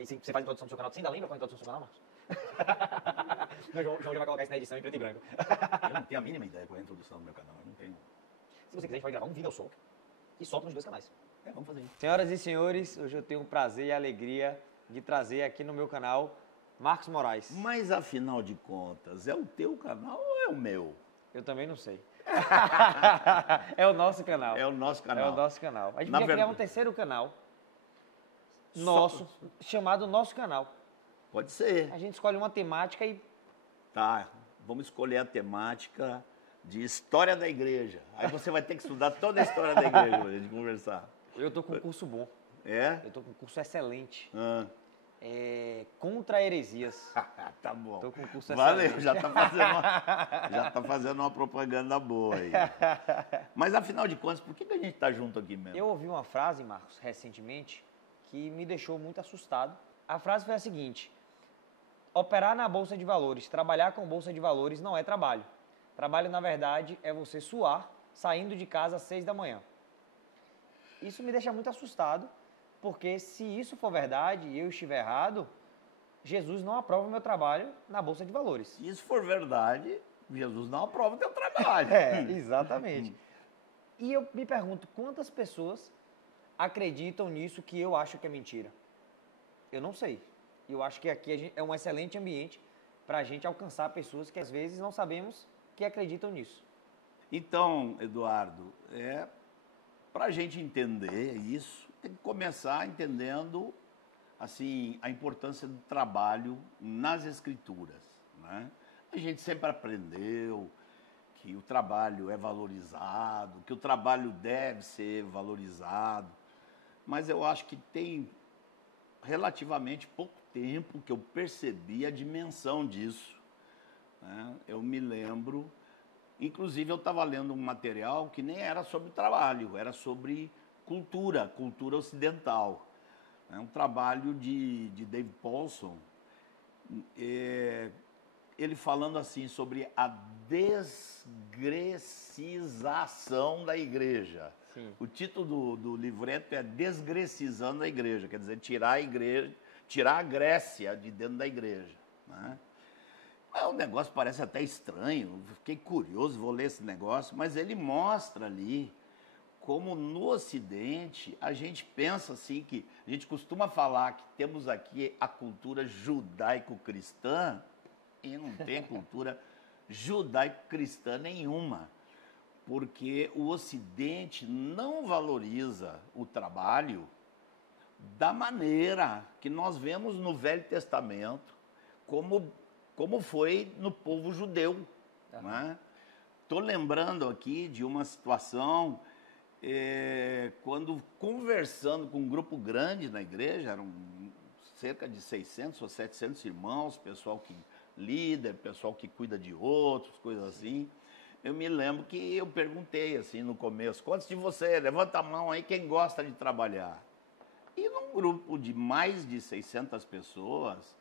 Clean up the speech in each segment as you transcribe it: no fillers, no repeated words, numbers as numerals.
E você faz a introdução do seu canal, você ainda lembra qual é a introdução do seu canal, Marcos? O João já vai colocar isso na edição em preto e branco. Eu não tenho a mínima ideia qual é a introdução do meu canal, eu não tenho. Se você quiser, a gente vai gravar um vídeo ao solto e solta nos dois canais. Vamos fazer isso. Senhoras e senhores, hoje eu tenho o prazer e a alegria de trazer aqui no meu canal Marcos Moraes. Mas afinal de contas, é o teu canal ou é o meu? Eu também não sei. É o nosso canal. É o nosso canal. É o nosso canal. A gente Na podia criar um verdade- terceiro canal nosso, chamado Nosso Canal. Pode ser. A gente escolhe uma temática e Tá, vamos escolher a temática de história da igreja. Aí você vai ter que estudar toda a história da igreja pra gente conversar. eu tô com um curso bom. É? Eu tô com um curso excelente. Ah. Contra heresias. Tá bom. Tô com um curso Valeu, excelente. já tá fazendo uma propaganda boa aí. Mas afinal de contas, por que a gente tá junto aqui mesmo? Eu ouvi uma frase, Marcos, recentemente, que me deixou muito assustado. A frase foi a seguinte: operar na Bolsa de Valores, trabalhar com Bolsa de Valores não é trabalho. Trabalho, na verdade, é você suar saindo de casa às 6 da manhã. Isso me deixa muito assustado, porque se isso for verdade e eu estiver errado, Jesus não aprova o meu trabalho na Bolsa de Valores. Se isso for verdade, Jesus não aprova o teu trabalho. Exatamente. E eu me pergunto, quantas pessoas acreditam nisso que eu acho que é mentira? Eu não sei. Eu acho que aqui é um excelente ambiente para a gente alcançar pessoas que às vezes não sabemos que acreditam nisso. Então, Eduardo, para a gente entender isso, tem que começar entendendo assim, a importância do trabalho nas escrituras, né? A gente sempre aprendeu que o trabalho é valorizado, que o trabalho deve ser valorizado, mas eu acho que tem relativamente pouco tempo que eu percebi a dimensão disso, né? Eu me lembro, inclusive eu estava lendo um material que nem era sobre trabalho, era sobre cultura ocidental. É um trabalho de David Paulson, ele falando assim sobre a desgrecização da igreja. Sim. O título do livreto é Desgrecizando a Igreja, quer dizer, tirar a Grécia de dentro da igreja, né? O negócio parece até estranho, fiquei curioso, vou ler esse negócio, mas ele mostra ali como no Ocidente a gente pensa assim, que a gente costuma falar que temos aqui a cultura judaico-cristã e não tem cultura judaico-cristã nenhuma, porque o Ocidente não valoriza o trabalho da maneira que nós vemos no Velho Testamento, como foi no povo judeu, né? Tô lembrando aqui de uma situação, quando conversando com um grupo grande na igreja, eram cerca de 600 ou 700 irmãos, pessoal que líder, pessoal que cuida de outros, coisas assim. Eu me lembro que eu perguntei assim no começo: quantos de vocês, levanta a mão aí quem gosta de trabalhar? E num grupo de mais de 600 pessoas,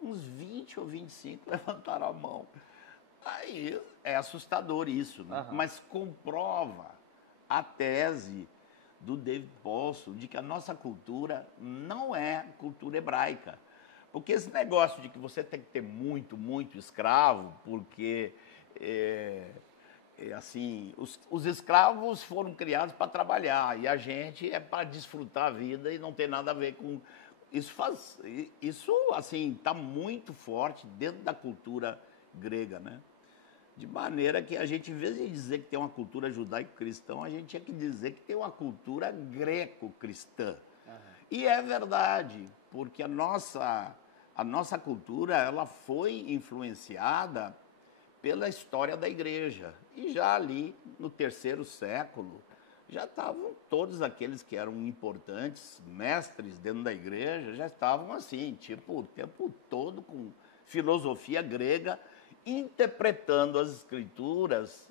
uns 20 ou 25 levantaram a mão. Aí é assustador isso, né? Mas comprova a tese do David Paulson de que a nossa cultura não é cultura hebraica. Porque esse negócio de que você tem que ter muito, muito escravo, porque assim, os escravos foram criados para trabalhar e a gente é para desfrutar a vida e não tem nada a ver com isso assim, está muito forte dentro da cultura grega, né? De maneira que a gente, em vez de dizer que tem uma cultura judaico-cristã, a gente tinha que dizer que tem uma cultura greco-cristã. E é verdade, porque a nossa cultura ela foi influenciada pela história da igreja. E já ali no 3º século, já estavam todos aqueles que eram importantes, mestres dentro da igreja, já estavam assim, tipo, o tempo todo com filosofia grega, interpretando as escrituras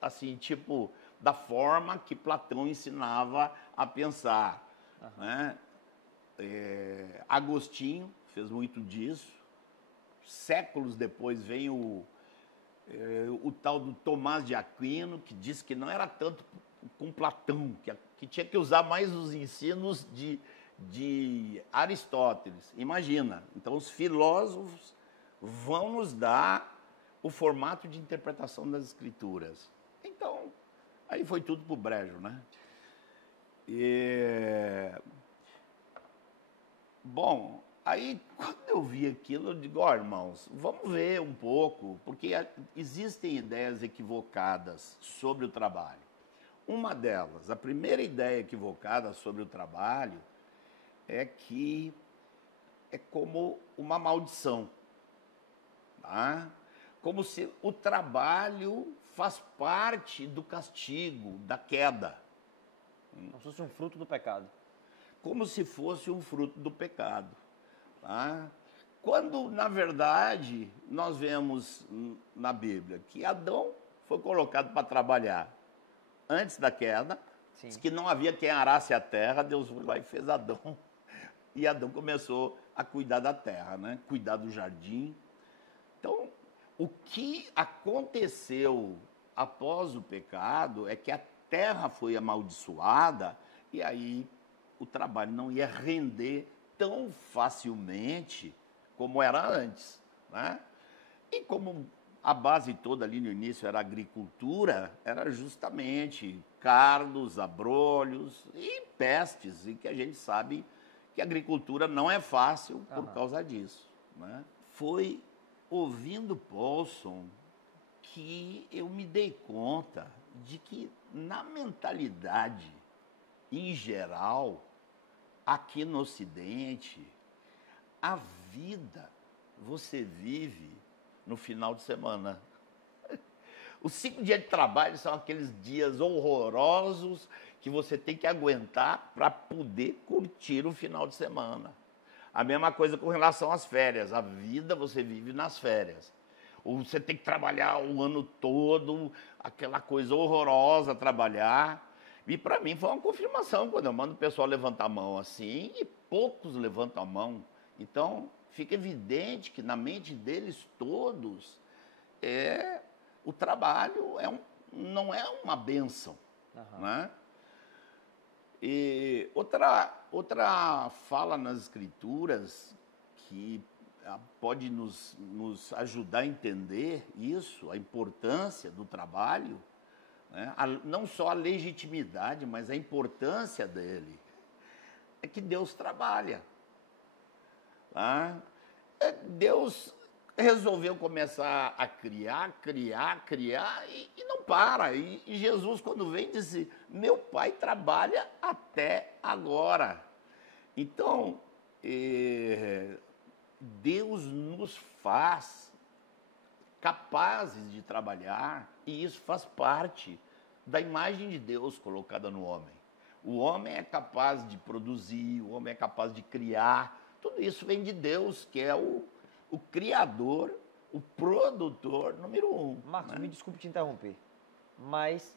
assim, tipo, da forma que Platão ensinava a pensar, né? Agostinho fez muito disso. Séculos depois vem o tal do Tomás de Aquino, que disse que não era tanto com Platão, que tinha que usar mais os ensinos de Aristóteles. Imagina, então os filósofos vão nos dar o formato de interpretação das escrituras. Então, aí foi tudo pro brejo, né? Bom, aí quando eu vi aquilo, eu digo, ó, irmãos, vamos ver um pouco, porque existem ideias equivocadas sobre o trabalho. Uma delas, a primeira ideia equivocada sobre o trabalho é que é como uma maldição, tá? Como se o trabalho faz parte do castigo, da queda. Como se fosse um fruto do pecado. Como se fosse um fruto do pecado. Tá? Quando, na verdade, nós vemos na Bíblia que Adão foi colocado para trabalhar antes da queda, diz que não havia quem arasse a terra, Deus foi lá e fez Adão. E Adão começou a cuidar da terra, né? Cuidar do jardim. Então, o que aconteceu após o pecado é que a terra foi amaldiçoada e aí o trabalho não ia render tão facilmente como era antes, né? E como a base toda ali no início era agricultura, era justamente cardos, abrolhos e pestes, e que a gente sabe que a agricultura não é fácil por causa disso, né? Foi ouvindo Paulson que eu me dei conta de que na mentalidade em geral, aqui no Ocidente, a vida você vive no final de semana. Os 5 dias de trabalho são aqueles dias horrorosos que você tem que aguentar para poder curtir o final de semana. A mesma coisa com relação às férias. A vida você vive nas férias. Ou você tem que trabalhar o ano todo, aquela coisa horrorosa trabalhar. E para mim foi uma confirmação quando eu mando o pessoal levantar a mão assim, e poucos levantam a mão. Então, fica evidente que na mente deles todos, o trabalho não é uma bênção. Né? E outra fala nas Escrituras que pode nos ajudar a entender isso, a importância do trabalho, né? Não só a legitimidade, mas a importância dele, é que Deus trabalha. Tá? Deus resolveu começar a criar e não para. E Jesus, quando vem, disse, meu Pai trabalha até agora. Então, Deus nos faz capazes de trabalhar e isso faz parte da imagem de Deus colocada no homem. O homem é capaz de produzir, o homem é capaz de criar. Tudo isso vem de Deus, que é o criador, o produtor número 1. Marcos, né? me desculpe te interromper, mas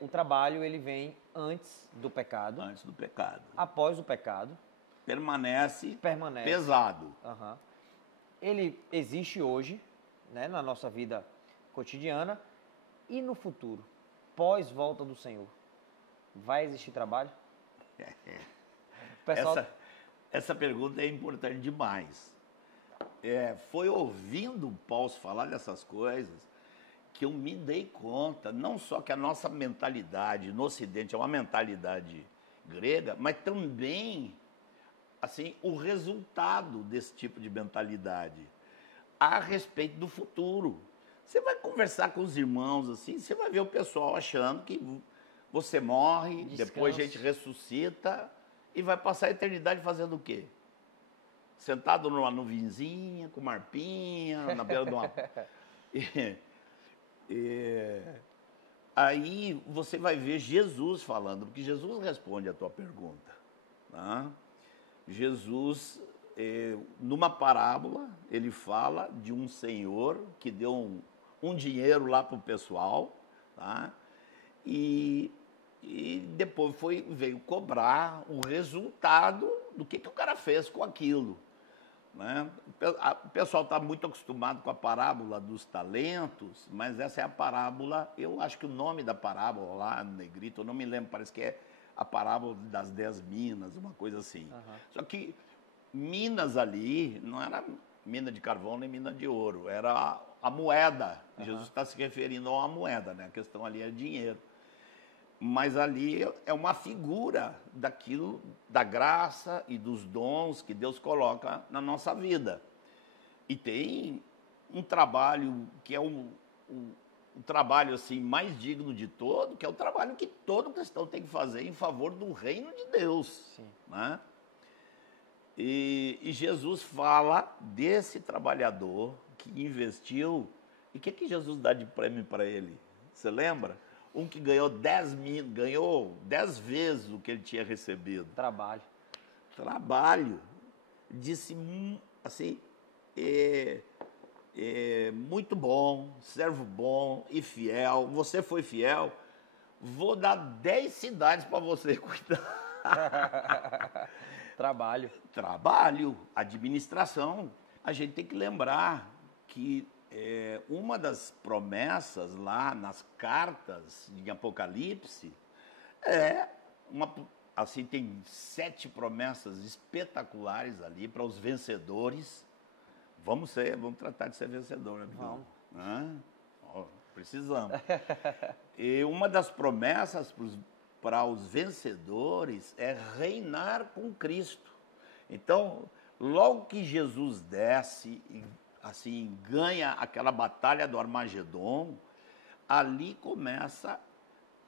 o trabalho ele vem antes do pecado. Antes do pecado. Após o pecado. Permanece. Permanece. Pesado. Uhum. Ele existe hoje, né, na nossa vida cotidiana, e no futuro, pós volta do Senhor, vai existir trabalho? Pessoal... Essa pergunta é importante demais. Foi ouvindo Paulo falar dessas coisas que eu me dei conta, não só que a nossa mentalidade no Ocidente é uma mentalidade grega, mas também assim, o resultado desse tipo de mentalidade a respeito do futuro. Você vai conversar com os irmãos assim, você vai ver o pessoal achando que você morre, depois a gente ressuscita e vai passar a eternidade fazendo o quê? Sentado numa nuvenzinha, com uma arpinha, na beira de uma... Aí você vai ver Jesus falando, porque Jesus responde a tua pergunta. Tá? Jesus, numa parábola, ele fala de um senhor que deu um dinheiro lá para o pessoal, tá? E depois veio cobrar o resultado do que o cara fez com aquilo. Né? O pessoal está muito acostumado com a parábola dos talentos, mas essa é a parábola, eu acho que o nome da parábola lá no negrito, eu não me lembro, parece que é a parábola das 10 minas, uma coisa assim. Aham. Só que Minas ali não era mina de carvão nem mina de ouro, era a moeda. Jesus está se referindo a uma moeda, né? A questão ali é dinheiro. Mas ali é uma figura daquilo, da graça e dos dons que Deus coloca na nossa vida. E tem um trabalho que é o trabalho assim mais digno de todo, que é o trabalho que todo cristão tem que fazer em favor do reino de Deus. Sim. Né? E Jesus fala desse trabalhador que investiu. E o que Jesus dá de prêmio para ele? Você lembra? Um que ganhou 10 mil, ganhou 10 vezes o que ele tinha recebido. Trabalho. Trabalho. Disse assim, muito bom, servo bom e fiel. Você foi fiel, vou dar 10 cidades para você cuidar. Trabalho. Trabalho, administração. A gente tem que lembrar que uma das promessas lá nas cartas de Apocalipse assim, tem 7 promessas espetaculares ali para os vencedores. Vamos tratar de ser vencedor, né? Vamos. Precisamos. E uma das promessas para os vencedores é reinar com Cristo. Então, logo que Jesus desce e assim ganha aquela batalha do Armagedon, ali começa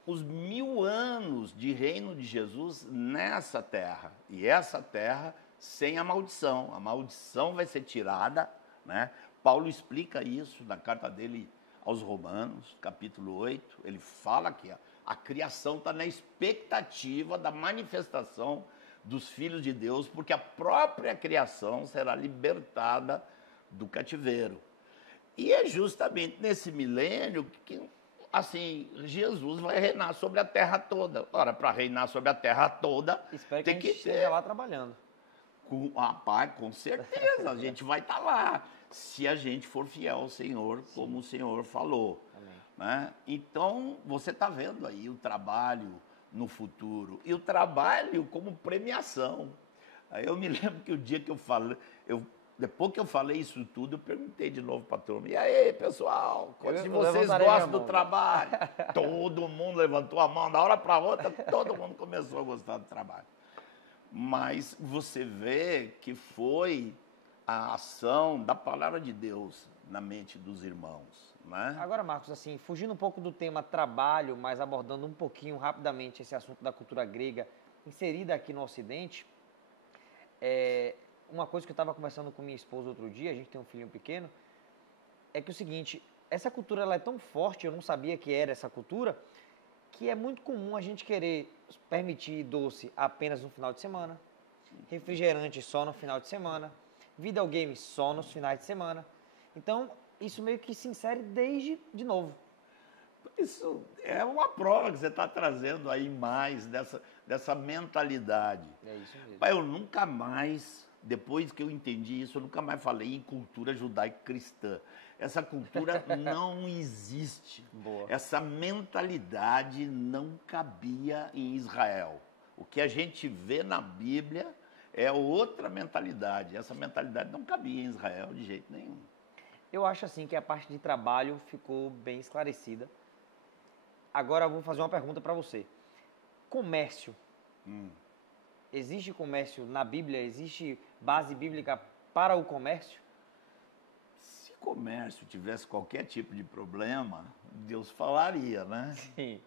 os 1000 anos de reino de Jesus nessa terra. E essa terra sem a maldição. A maldição vai ser tirada, né? Paulo explica isso na carta dele aos Romanos, capítulo 8. Ele fala que a criação está na expectativa da manifestação dos filhos de Deus, porque a própria criação será libertada do cativeiro. E é justamente nesse milênio que, assim, Jesus vai reinar sobre a terra toda. Ora, para reinar sobre a terra toda, Espero tem que a que gente ter... esteja lá trabalhando. Com certeza, a gente vai estar lá, se a gente for fiel ao Senhor, como o Senhor falou. Amém. Né? Então, você está vendo aí o trabalho no futuro, e o trabalho como premiação. Aí eu me lembro que o dia que eu falei, depois que eu falei isso tudo, eu perguntei de novo para a turma, e aí, pessoal, quantos de vocês levantarei minha gostam do mão. trabalho? Todo mundo levantou a mão, da hora para outra, todo mundo começou a gostar do trabalho. Mas você vê que foi a ação da palavra de Deus na mente dos irmãos, né? Agora, Marcos, assim, fugindo um pouco do tema trabalho, mas abordando um pouquinho rapidamente esse assunto da cultura grega inserida aqui no Ocidente, uma coisa que eu estava conversando com minha esposa outro dia, a gente tem um filhinho pequeno, é que é o seguinte, essa cultura ela é tão forte, eu não sabia que era essa cultura, que é muito comum a gente querer permitir doce apenas no final de semana, refrigerante só no final de semana, videogame só nos finais de semana. Então, isso meio que se insere desde de novo. Isso é uma prova que você está trazendo aí mais dessa mentalidade. É isso mesmo. Pai, eu nunca mais, depois que eu entendi isso, eu nunca mais falei em cultura judaico-cristã. Essa cultura não existe. Boa. Essa mentalidade não cabia em Israel. O que a gente vê na Bíblia é outra mentalidade. Essa mentalidade não cabia em Israel de jeito nenhum. Eu acho assim que a parte de trabalho ficou bem esclarecida. Agora eu vou fazer uma pergunta para você. Comércio. Existe comércio na Bíblia? Existe base bíblica para o comércio? Se comércio tivesse qualquer tipo de problema, Deus falaria, né? Sim.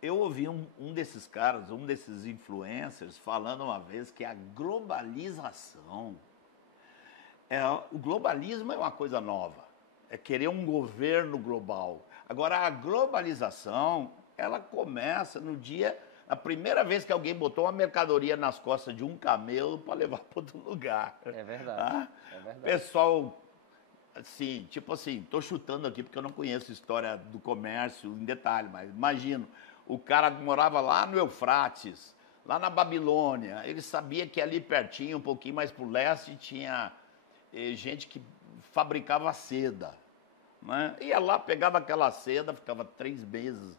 Eu ouvi um desses caras, um desses influencers, falando uma vez que a globalização... o globalismo é uma coisa nova. É querer um governo global. Agora, a globalização, ela começa no dia... A primeira vez que alguém botou uma mercadoria nas costas de um camelo para levar para outro lugar. É verdade. Tá? É verdade. Pessoal, assim, tipo assim, estou chutando aqui porque eu não conheço a história do comércio em detalhe, mas imagino, o cara morava lá no Eufrates, lá na Babilônia, ele sabia que ali pertinho, um pouquinho mais para o leste, tinha gente que fabricava seda. Né? Ia lá, pegava aquela seda, ficava 3 meses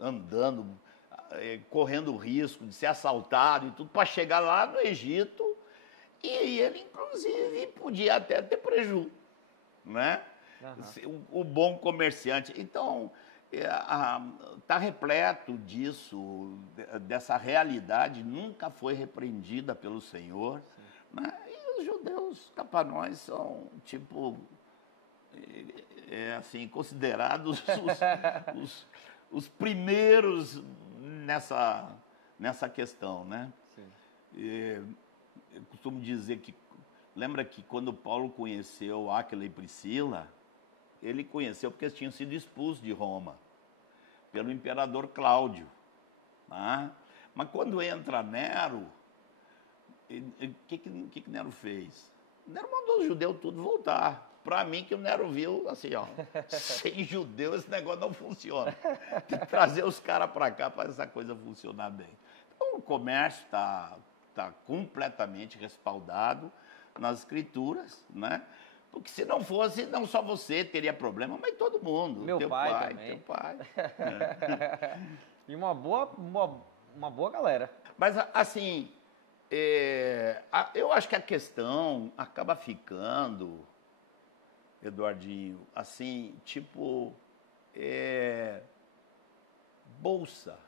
andando, correndo o risco de ser assaltado e tudo, para chegar lá no Egito, e ele, inclusive, podia até ter prejuízo, né? O bom comerciante. Então, está repleto disso, dessa realidade, nunca foi repreendida pelo Senhor. Né? E os judeus, cá para nós, são, tipo, assim, considerados os primeiros nessa questão, né? Eu costumo dizer que, lembra que quando Paulo conheceu Áquila e Priscila, ele conheceu porque eles tinham sido expulsos de Roma pelo imperador Cláudio. Tá? Mas quando entra Nero, o que Nero fez? Nero mandou os judeus tudo voltar. Para mim, que o Nero viu, assim, ó, sem judeu esse negócio não funciona. Tem que trazer os caras para cá para essa coisa funcionar bem. Então, o comércio está completamente respaldado nas escrituras, né? Porque se não fosse, não só você teria problema, mas todo mundo. Meu teu pai também. Teu pai. E uma boa galera. Mas, assim, eu acho que a questão acaba ficando, Eduardinho, assim, tipo, bolsa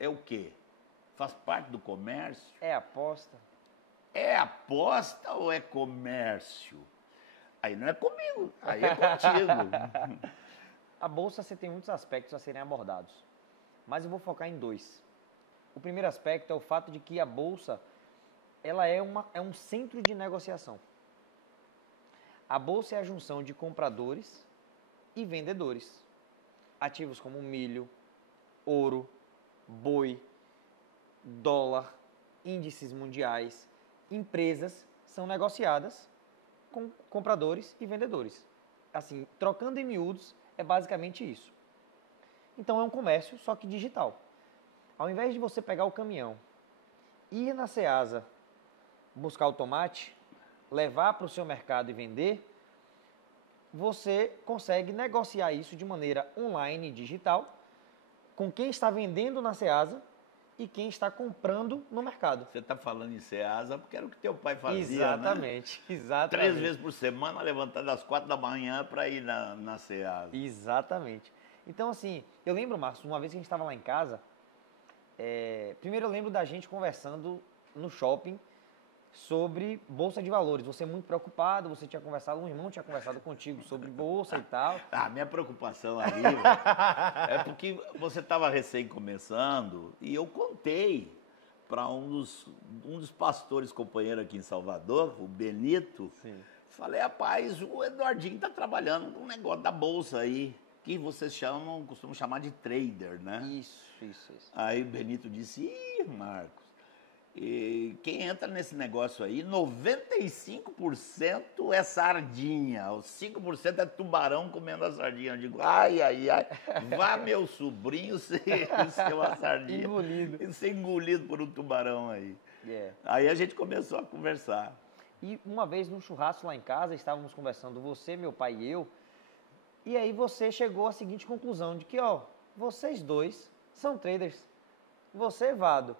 é o quê? Faz parte do comércio? É aposta? É aposta ou é comércio? Aí não é comigo, aí é contigo. A bolsa você tem muitos aspectos a serem abordados, mas eu vou focar em dois. O primeiro aspecto é o fato de que a bolsa ela é um centro de negociação. A bolsa é a junção de compradores e vendedores. Ativos como milho, ouro, boi, dólar, índices mundiais, empresas são negociadas com compradores e vendedores. Assim, trocando em miúdos, é basicamente isso. Então é um comércio, só que digital. Ao invés de você pegar o caminhão, ir na Ceasa, buscar o tomate, levar para o seu mercado e vender, você consegue negociar isso de maneira online e digital com quem está vendendo na Ceasa e quem está comprando no mercado. Você está falando em Ceasa porque era o que teu pai fazia, Exatamente, né? exatamente. 3 vezes por semana, levantando às 4 da manhã para ir na Ceasa. Exatamente. Então, assim, eu lembro, Marcos, uma vez que a gente estava lá em casa, primeiro eu lembro da gente conversando no shopping sobre bolsa de valores. Você muito preocupado, você tinha conversado, um irmão tinha conversado contigo sobre bolsa e tal. Minha preocupação ali é porque você estava recém começando e eu contei para um dos pastores companheiros aqui em Salvador, o Benito. Sim. Falei, rapaz, o Eduardinho está trabalhando num negócio da bolsa aí, que vocês costumam chamar de trader, né? Isso. Aí o Benito disse, Marcos, quem entra nesse negócio aí, 95% é sardinha, os 5% é tubarão comendo a sardinha. Eu digo, ai, vá meu sobrinho ser uma sardinha Engolido. E ser engolido por um tubarão aí. Yeah. Aí a gente começou a conversar. E uma vez num churrasco lá em casa, estávamos conversando, você, meu pai e eu, e aí você chegou à seguinte conclusão, de que, vocês dois são traders. Você, Vado,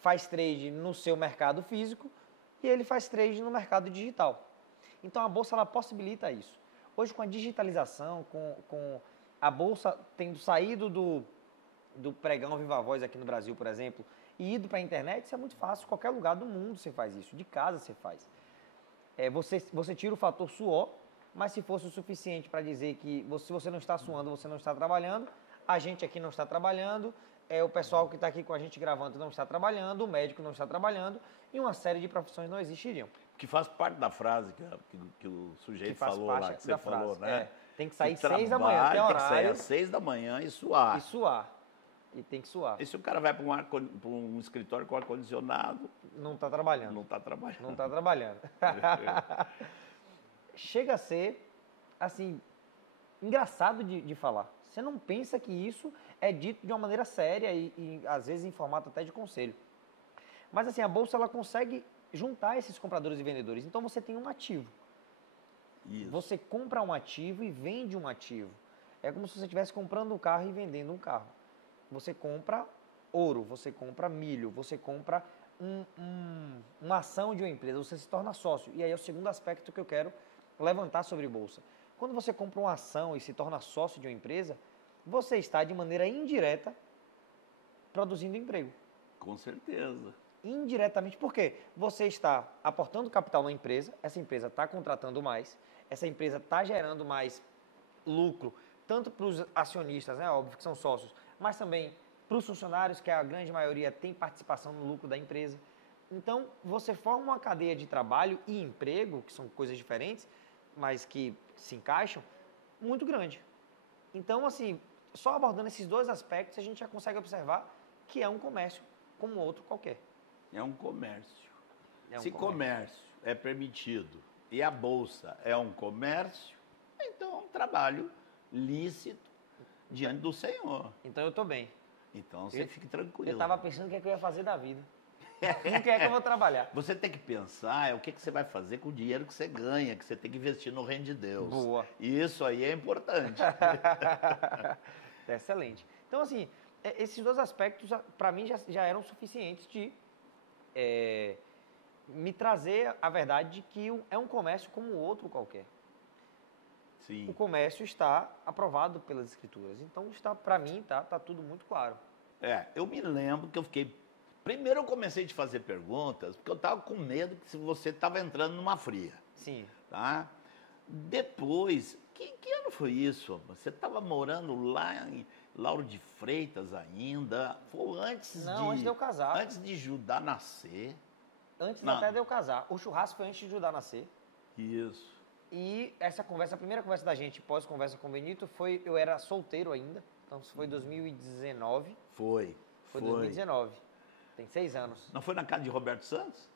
faz trade no seu mercado físico e ele faz trade no mercado digital. Então a bolsa ela possibilita isso. Hoje com a digitalização, com a bolsa tendo saído do pregão Viva Voz aqui no Brasil, por exemplo, e ido para a internet, isso é muito fácil. Qualquer lugar do mundo você faz isso, de casa você faz. Você tira o fator suor, mas se fosse o suficiente para dizer que se você não está suando, você não está trabalhando, a gente aqui não está trabalhando, o pessoal que está aqui com a gente gravando não está trabalhando, o médico não está trabalhando, e uma série de profissões não existiriam. Que faz parte da frase que o sujeito falou lá, que você falou, né? Tem que sair 6 da manhã, tem horário. Tem que sair às 6 da manhã e suar. E tem que suar. E se o cara vai para um escritório com ar-condicionado... Não está trabalhando. Não está trabalhando. Não está trabalhando. Chega a ser, assim, engraçado de falar. Você não pensa que isso é dito de uma maneira séria e às vezes em formato até de conselho. Mas assim, a bolsa ela consegue juntar esses compradores e vendedores. Então você tem um ativo. Isso. Você compra um ativo e vende um ativo. É como se você estivesse comprando um carro e vendendo um carro. Você compra ouro, você compra milho, você compra uma ação de uma empresa, você se torna sócio. E aí é o segundo aspecto que eu quero levantar sobre bolsa. Quando você compra uma ação e se torna sócio de uma empresa, você está de maneira indireta produzindo emprego. Com certeza. Indiretamente, por quê? Você está aportando capital na empresa, essa empresa está contratando mais, essa empresa está gerando mais lucro, tanto para os acionistas, né, óbvio que são sócios, mas também para os funcionários, que a grande maioria tem participação no lucro da empresa. Então, você forma uma cadeia de trabalho e emprego, que são coisas diferentes, mas que se encaixam, muito grande. Então, assim, só abordando esses dois aspectos, a gente já consegue observar que é um comércio como outro qualquer. É um comércio. É um Se comércio é permitido e a bolsa é um comércio, então é um trabalho lícito diante do Senhor. Então eu estou bem. Então você fique tranquilo. Eu estava pensando o que é que eu ia fazer da vida. Com que é que eu vou trabalhar? Você tem que pensar o que você vai fazer com o dinheiro que você ganha, que você tem que investir no reino de Deus. Boa. E isso aí é importante. É excelente. Então, assim, esses dois aspectos, para mim, já eram suficientes de me trazer a verdade de que é um comércio como outro qualquer. Sim. O comércio está aprovado pelas escrituras. Então, para mim, tá tudo muito claro. Eu me lembro que eu fiquei... Primeiro eu comecei a te fazer perguntas, porque eu estava com medo que se você estava entrando numa fria. Sim. Tá? Depois, que ano foi isso? Você estava morando lá em Lauro de Freitas ainda? Foi antes antes de eu casar. Antes de Judá nascer. Antes até de eu casar. O churrasco foi antes de Judá nascer. Isso. E essa conversa, a primeira conversa da gente, pós-conversa com o Benito, eu era solteiro ainda. Então, isso foi 2019. Foi 2019. Tem 6 anos. Não foi na casa de Roberto Santos?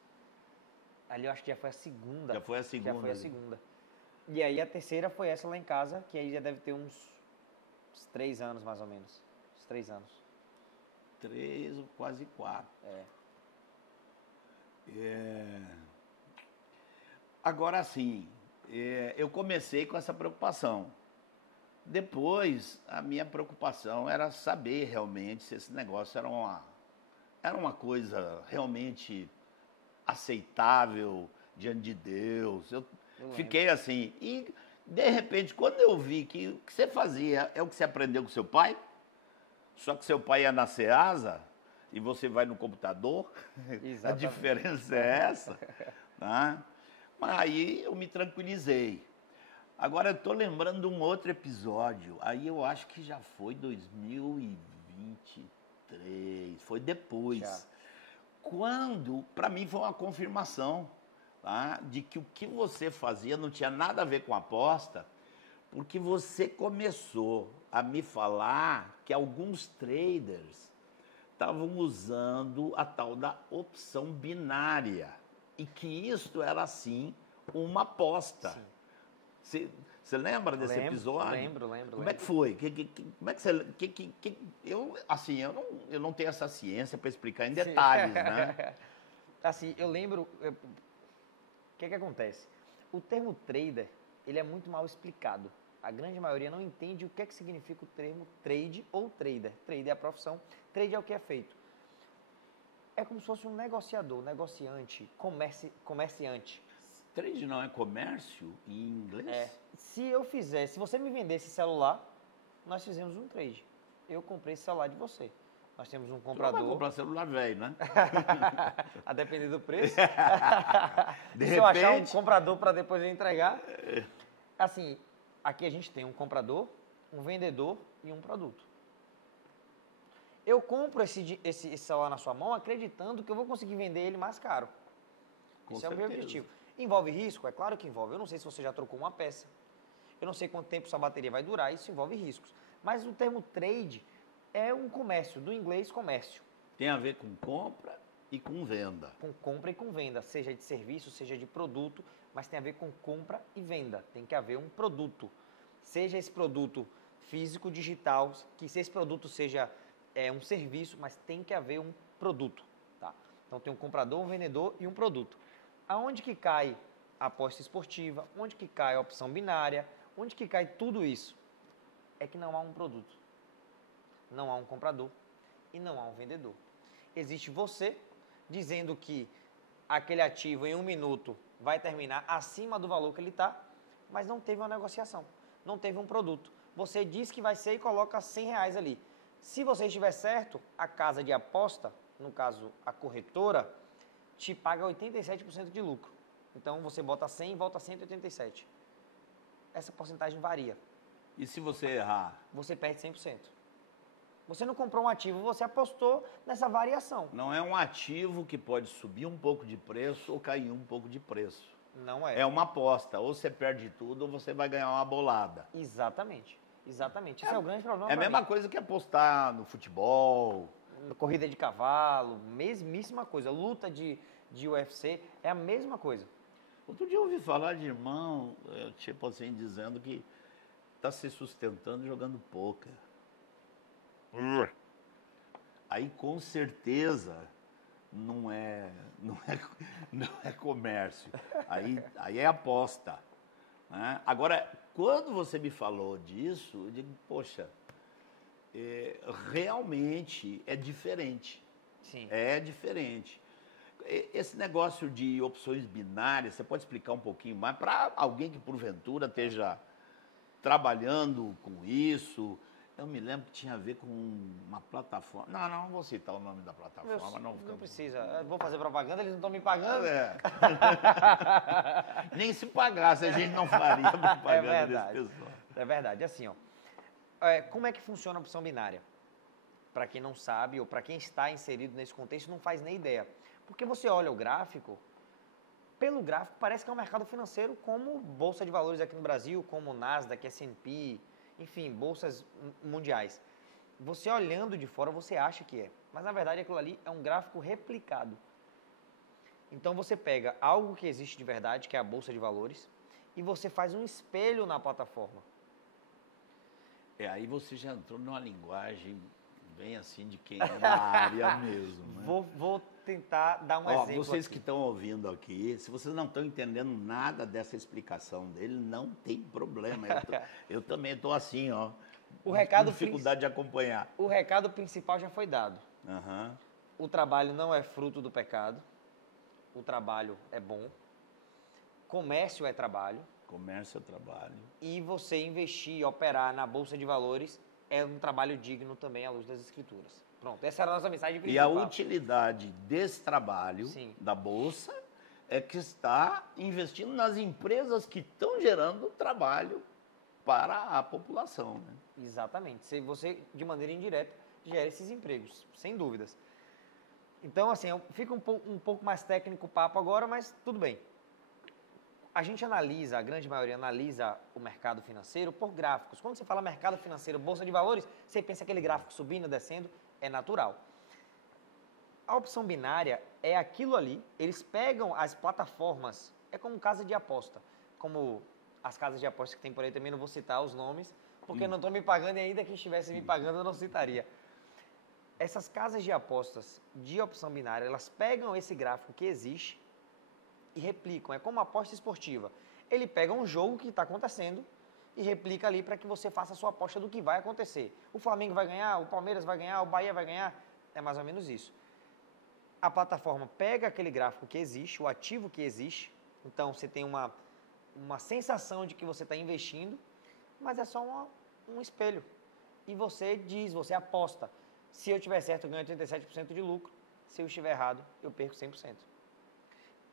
Ali eu acho que já foi a segunda. Já foi a segunda. E aí a terceira foi essa lá em casa, que aí já deve ter uns 3 anos, mais ou menos. Uns 3 anos. 3 ou quase 4. Agora sim, eu comecei com essa preocupação. Depois, a minha preocupação era saber realmente se esse negócio era uma coisa realmente aceitável diante de Deus. Eu fiquei assim. E, de repente, quando eu vi que o que você fazia é o que você aprendeu com seu pai, só que seu pai ia na Ceasa e você vai no computador, a diferença é essa. Tá? Mas aí eu me tranquilizei. Agora eu estou lembrando de um outro episódio, aí eu acho que já foi 2023, foi depois. Já. Quando, para mim, foi uma confirmação, tá, de que o que você fazia não tinha nada a ver com aposta, porque você começou a me falar que alguns traders estavam usando a tal da opção binária e que isto era, assim, uma aposta. Sim. Você lembra desse episódio? Lembro. Como é que foi? Como é que você... eu não tenho essa ciência para explicar em detalhes, né? Assim, eu lembro... O que acontece? O termo trader, ele é muito mal explicado. A grande maioria não entende o que significa o termo trade ou trader. Trader é a profissão, trade é o que é feito. É como se fosse um negociador, negociante, comerciante. Trade não é comércio em inglês? Se você me vendesse celular, nós fizemos um trade. Eu comprei esse celular de você. Nós temos um comprador. Você vai comprar celular velho, né? A depender do preço. De Se eu achar um comprador para depois eu entregar. Assim, aqui a gente tem um comprador, um vendedor e um produto. Eu compro esse celular na sua mão acreditando que eu vou conseguir vender ele mais caro. Esse é o meu objetivo. Envolve risco? É claro que envolve. Eu não sei se você já trocou uma peça. Eu não sei quanto tempo sua bateria vai durar. Isso envolve riscos. Mas o termo trade é um comércio, do inglês comércio. Tem a ver com compra e com venda. Com compra e com venda, seja de serviço, seja de produto, mas tem a ver com compra e venda. Tem que haver um produto. Seja esse produto físico, digital, que se esse produto seja um serviço, mas tem que haver um produto. Tá? Então tem um comprador, um vendedor e um produto. Aonde que cai a aposta esportiva? Onde que cai a opção binária? Onde que cai tudo isso? É que não há um produto. Não há um comprador, e não há um vendedor. Existe você dizendo que aquele ativo em 1 minuto vai terminar acima do valor que ele está, mas não teve uma negociação, não teve um produto. Você diz que vai ser e coloca R$100 ali. Se você estiver certo, a casa de aposta, no caso a corretora, te paga 87% de lucro. Então você bota 100 e volta 187. Essa porcentagem varia. E se você errar? Você perde 100%. Você não comprou um ativo, você apostou nessa variação. Não é um ativo que pode subir um pouco de preço ou cair um pouco de preço. Não é. É uma aposta. Ou você perde tudo ou você vai ganhar uma bolada. Exatamente. Exatamente. Esse é o grande problema. É a mesma coisa que apostar no futebol. Corrida de cavalo, mesmíssima coisa. Luta de UFC é a mesma coisa. Outro dia eu ouvi falar de irmão, tipo assim, dizendo que está se sustentando jogando pôquer. Aí com certeza não é comércio. Aí é aposta. Né? Agora, quando você me falou disso, eu digo, poxa, realmente é diferente. Sim. É diferente. Esse negócio de opções binárias, você pode explicar um pouquinho mais para alguém que porventura esteja trabalhando com isso? Eu me lembro que tinha a ver com uma plataforma. Não vou citar o nome da plataforma. Não precisa. Eu vou fazer propaganda, eles não estão me pagando. Nem se pagasse, a gente não faria propaganda desse pessoal. É verdade. Assim, ó, como é que funciona a opção binária? Para quem não sabe, ou para quem está inserido nesse contexto, não faz nem ideia. Porque você olha o gráfico, pelo gráfico parece que é um mercado financeiro como Bolsa de Valores aqui no Brasil, como Nasdaq, S&P, enfim, bolsas mundiais. Você olhando de fora, você acha que é. Mas, na verdade, aquilo ali é um gráfico replicado. Então, você pega algo que existe de verdade, que é a Bolsa de Valores, e você faz um espelho na plataforma. Aí você já entrou numa linguagem bem assim de quem é da área mesmo. Né? Vou tentar dar um exemplo Vocês aqui. que estão ouvindo aqui, se vocês não estão entendendo nada dessa explicação dele, não tem problema. Eu também estou assim, ó. O recado com dificuldade de acompanhar. O recado principal já foi dado. Uhum. O trabalho não é fruto do pecado. O trabalho é bom. Comércio é trabalho. Comércio é trabalho. E você investir, operar na Bolsa de Valores é um trabalho digno também à luz das Escrituras. Pronto, essa era a nossa mensagem principal. E a utilidade desse trabalho, Sim, da Bolsa, é que está investindo nas empresas que estão gerando trabalho para a população. Né? Exatamente. Se você, de maneira indireta, gera esses empregos, sem dúvidas. Então, assim, fica um pouco mais técnico o papo agora, mas tudo bem. A gente analisa, a grande maioria analisa o mercado financeiro por gráficos. Quando você fala mercado financeiro, Bolsa de Valores, você pensa aquele gráfico subindo, descendo, é natural. A opção binária é aquilo ali, eles pegam as plataformas, é como casa de aposta, como as casas de aposta que tem por aí também, não vou citar os nomes, porque não estão me pagando e ainda que estivesse me pagando eu não citaria. Essas casas de apostas de opção binária, elas pegam esse gráfico que existe e replicam, é como uma aposta esportiva. Ele pega um jogo que está acontecendo e replica ali para que você faça a sua aposta do que vai acontecer. O Flamengo vai ganhar, o Palmeiras vai ganhar, o Bahia vai ganhar, é mais ou menos isso. A plataforma pega aquele gráfico que existe, o ativo que existe, então você tem uma sensação de que você está investindo, mas é só um espelho. E você diz, você aposta. Se eu tiver certo, eu ganho 87% de lucro. Se eu estiver errado, eu perco 100%.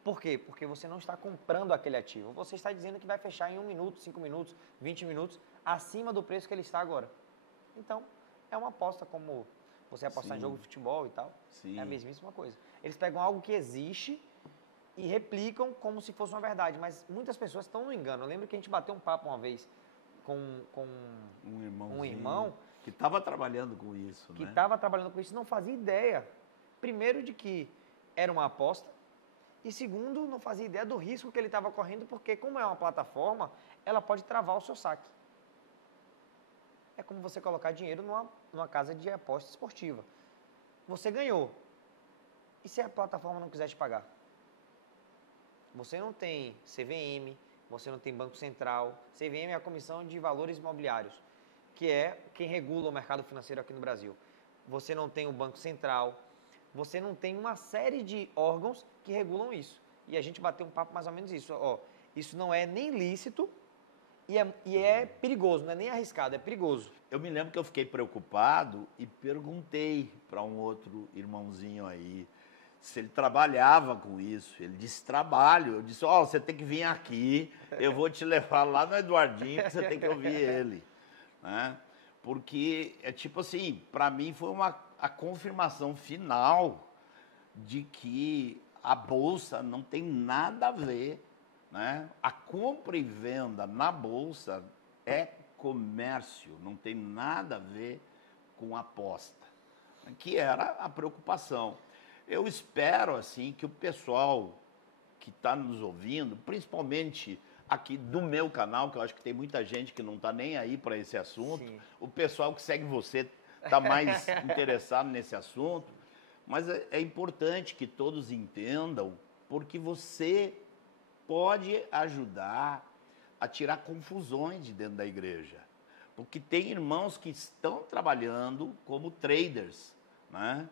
Por quê? Porque você não está comprando aquele ativo. Você está dizendo que vai fechar em 1 minuto, 5 minutos, 20 minutos, acima do preço que ele está agora. Então, é uma aposta como você apostar em jogo de futebol e tal. Sim. É a mesmíssima coisa. Eles pegam algo que existe e replicam como se fosse uma verdade. Mas muitas pessoas estão no engano. Eu lembro que a gente bateu um papo uma vez com um irmão que estava trabalhando com isso. Que estava trabalhando com isso, não fazia ideia. Primeiro, de que era uma aposta. E segundo, não fazia ideia do risco que ele estava correndo, porque como é uma plataforma, ela pode travar o seu saque. É como você colocar dinheiro numa casa de aposta esportiva. Você ganhou. E se a plataforma não quiser te pagar? Você não tem CVM, você não tem Banco Central. CVM é a Comissão de Valores Imobiliários, que é quem regula o mercado financeiro aqui no Brasil. você não tem o Banco Central, você não tem uma série de órgãos que regulam isso. E a gente bateu um papo mais ou menos isso. Ó, isso não é nem lícito e é perigoso, não é nem arriscado, é perigoso. Eu me lembro que eu fiquei preocupado e perguntei para um outro irmãozinho aí se ele trabalhava com isso. Ele disse, trabalho. Eu disse, ó, você tem que vir aqui, eu vou te levar lá no Eduardinho, que você tem que ouvir ele. Né? Porque, é tipo assim, para mim foi a confirmação final de que a Bolsa não tem nada a ver, né? A compra e venda na Bolsa é comércio, não tem nada a ver com aposta, que era a preocupação. Eu espero, assim, que o pessoal que está nos ouvindo, principalmente aqui do meu canal, que eu acho que tem muita gente que não está nem aí para esse assunto, Sim. o pessoal que segue você está mais interessado nesse assunto, mas é importante que todos entendam, porque você pode ajudar a tirar confusões de dentro da igreja. Porque tem irmãos que estão trabalhando como traders, né?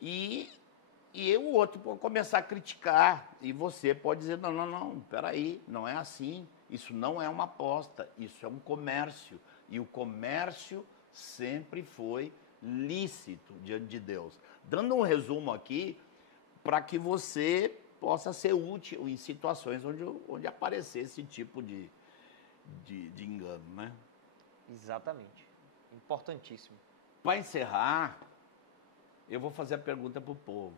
E o outro pode começar a criticar. E você pode dizer, não, peraí, não é assim. Isso não é uma aposta, isso é um comércio. E o comércio sempre foi lícito diante de Deus. Dando um resumo aqui, para que você possa ser útil em situações onde aparecer esse tipo de engano, né? Exatamente. Importantíssimo. Para encerrar, eu vou fazer a pergunta para o povo.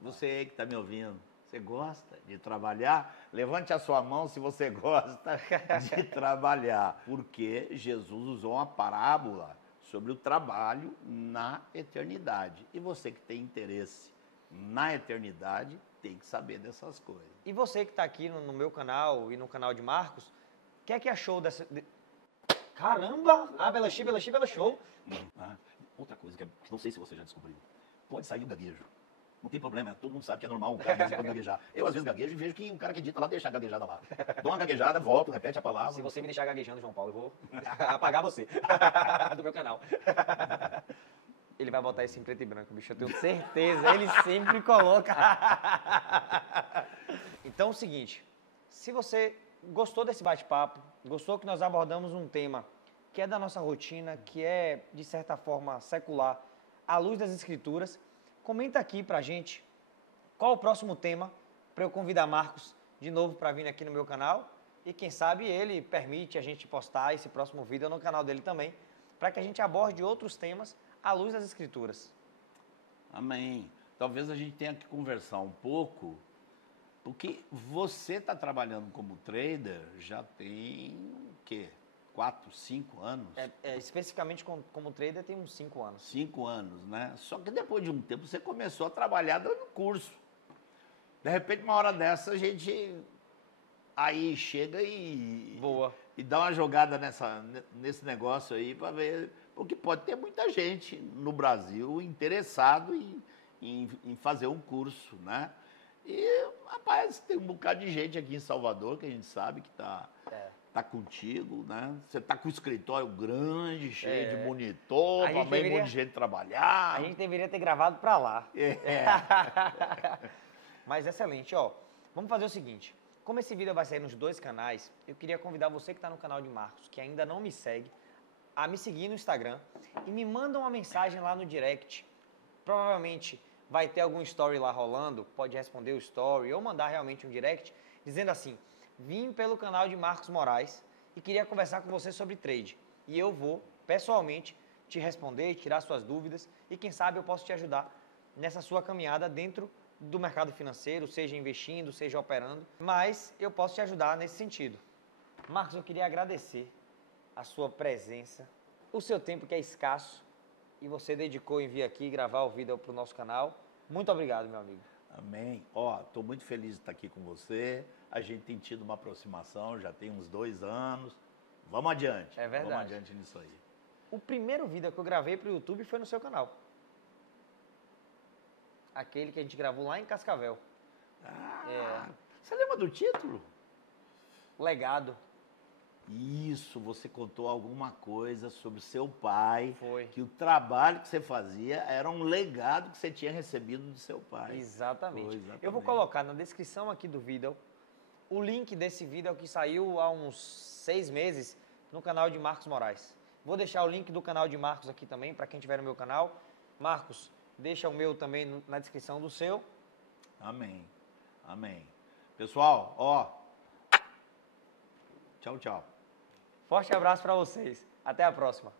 Você que está me ouvindo, você gosta de trabalhar? Levante a sua mão se você gosta de trabalhar. Porque Jesus usou uma parábola sobre o trabalho na eternidade. E você que tem interesse na eternidade, tem que saber dessas coisas. E você que está aqui no meu canal e no canal de Marcos, o que é que achou dessa... Caramba! Ah, Bela Show. Outra coisa que não sei se você já descobriu. Pode sair o gaguejo. Não tem problema, todo mundo sabe que é normal um cara gaguejar. Eu, às vezes, gaguejo e vejo que um cara que edita lá deixa a gaguejada lá. Dou uma gaguejada, volto, repete a palavra. Se você me deixar gaguejando, João Paulo, eu vou apagar você do meu canal. Ele vai botar isso em preto e branco, bicho, eu tenho certeza. Ele sempre coloca. Então é o seguinte, se você gostou desse bate-papo, gostou que nós abordamos um tema que é da nossa rotina, que é, de certa forma, secular, à luz das Escrituras, comenta aqui pra gente qual o próximo tema para eu convidar Marcos de novo para vir aqui no meu canal e quem sabe ele permite a gente postar esse próximo vídeo no canal dele também, para que a gente aborde outros temas à luz das Escrituras. Amém. Talvez a gente tenha que conversar um pouco, porque você está trabalhando como trader já tem o quê? 4, 5 anos? Especificamente como trader tem uns 5 anos. 5 anos, né? Só que depois de um tempo você começou a trabalhar dando curso. De repente, uma hora dessa, a gente aí chega e dá uma jogada nesse negócio aí para ver, porque pode ter muita gente no Brasil interessado em fazer um curso, né? E, rapaz, tem um bocado de gente aqui em Salvador que a gente sabe que tá contigo, né? Você tá com o escritório grande, cheio de monitor, para bem um monte de gente trabalhar. A gente deveria ter gravado para lá. Mas excelente, ó. Vamos fazer o seguinte. Como esse vídeo vai sair nos 2 canais, eu queria convidar você que está no canal de Marcos, que ainda não me segue, a me seguir no Instagram e me manda uma mensagem lá no direct. Provavelmente vai ter algum story lá rolando, pode responder o story ou mandar realmente um direct, dizendo assim: vim pelo canal de Marcos Moraes e queria conversar com você sobre trade. E eu vou, pessoalmente, te responder, tirar suas dúvidas e quem sabe eu posso te ajudar nessa sua caminhada dentro do mercado financeiro, seja investindo, seja operando, mas eu posso te ajudar nesse sentido. Marcos, eu queria agradecer a sua presença, o seu tempo que é escasso e você dedicou em vir aqui gravar o vídeo para o nosso canal. Muito obrigado, meu amigo. Amém. Ó, estou muito feliz de estar aqui com você. A gente tem tido uma aproximação, já tem uns 2 anos. Vamos adiante. É verdade. Vamos adiante nisso aí. O primeiro vídeo que eu gravei para o YouTube foi no seu canal. Aquele que a gente gravou lá em Cascavel. Você lembra do título? Legado. Isso, você contou alguma coisa sobre o seu pai. Foi. Que o trabalho que você fazia era um legado que você tinha recebido do seu pai. Exatamente. Foi, exatamente. Eu vou colocar na descrição aqui do vídeo o link desse vídeo que saiu há uns 6 meses no canal de Marcos Moraes. Vou deixar o link do canal de Marcos aqui também, para quem tiver no meu canal. Marcos, deixa o meu também na descrição do seu. Amém. Amém. Pessoal, ó. Tchau, tchau. Forte abraço para vocês. Até a próxima.